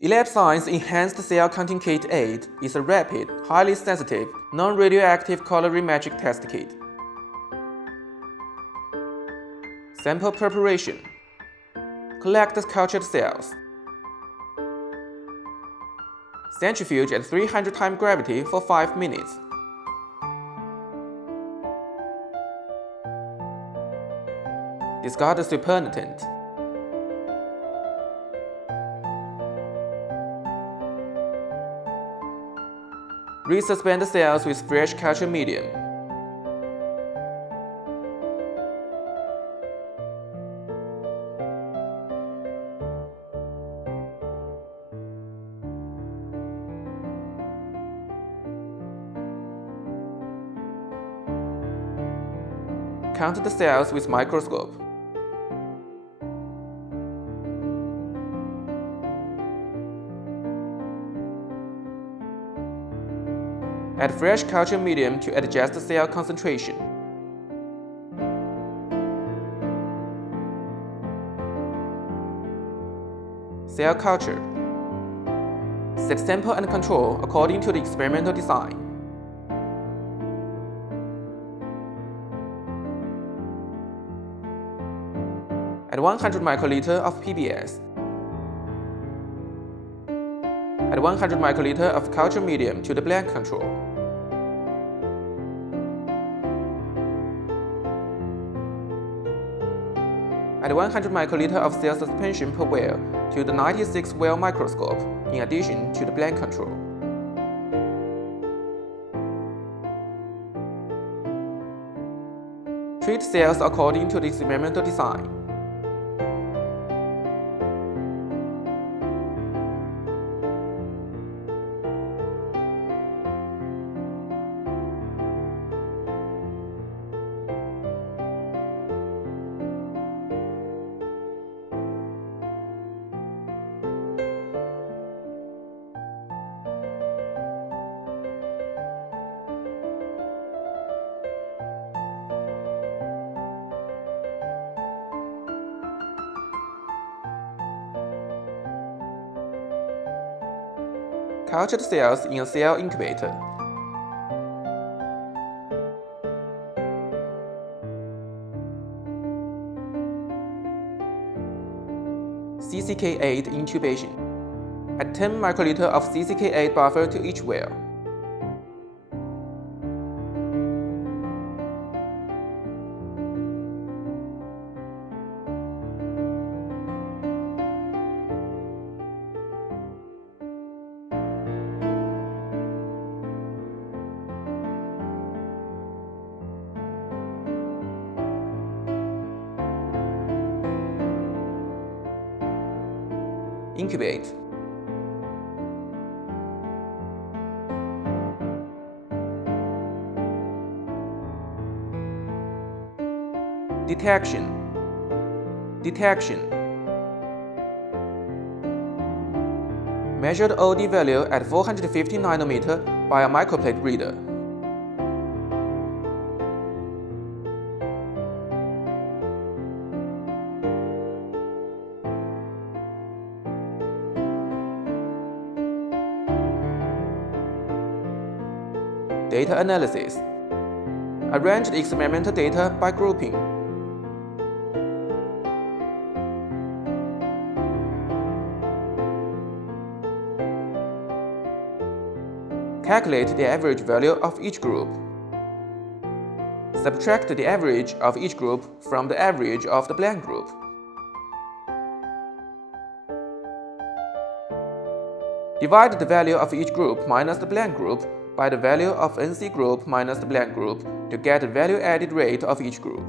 Elabscience Enhanced Cell Counting Kit 8 is a rapid, highly sensitive, non-radioactive colorimetric test kit. Sample preparation. Collect cultured cells. Centrifuge at 300 times gravity for 5 minutes. Discard the supernatant. Resuspend the cells with fresh culture medium. Count the cells with microscope. Add fresh culture medium to adjust the cell concentration. Cell culture. Set sample and control according to the experimental design. Add 100 microliter of PBS. Add 100 microliter of culture medium to the blank control. Add 100 microliter of cell suspension per well to the 96 well microscope in addition to the blank control. Treat cells according to the experimental design. Cultured cells in a cell incubator. CCK-8 intubation. Add 10 microliter of CCK-8 buffer to each well. Incubate. Detection. Measure the OD value at 450 nanometer by a microplate reader. Data analysis. Arrange the experimental data by grouping. Calculate the average value of each group. Subtract the average of each group from the average of the blank group. Divide the value of each group minus the blank group by the value of NC group minus the blank group to get the value added rate of each group.